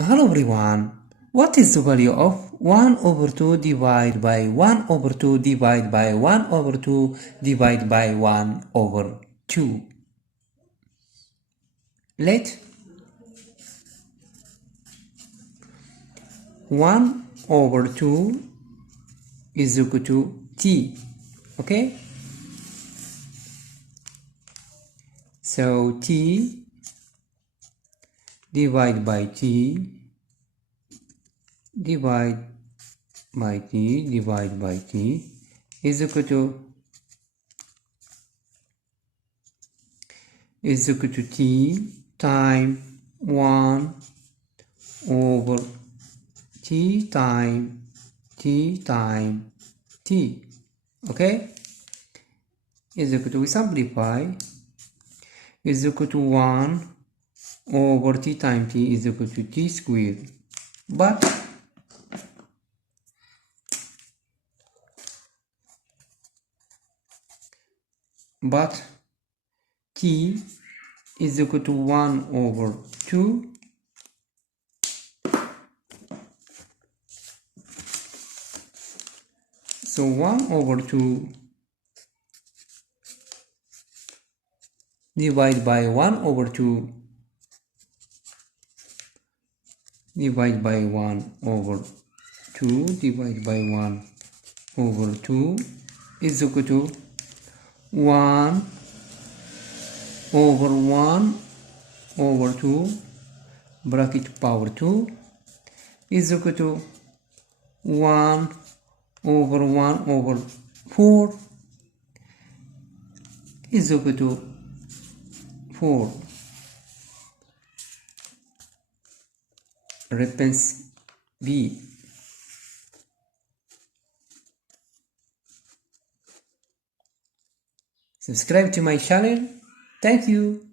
Hello everyone. What is the value of 1 over 2 divided by 1 over 2 divided by 1 over 2 divided by 1 over 2? Let 1 over 2 is equal to t. Okay? So t divided by t divided by t divided by t is equal to t times 1 over t times t times t. Okay? Is equal to, we simplify, is equal to 1 over t times t is equal to t squared. But t is equal to 1 over 2 so 1 over 2 divided by 1 over 2 divided by 1 over 2 divided by 1 over 2 is equal to 1 over 1 over 2 bracket power 2 is equal to 1 over 1 over 4 is equal to 4. Response B. Subscribe to my channel. Thank you.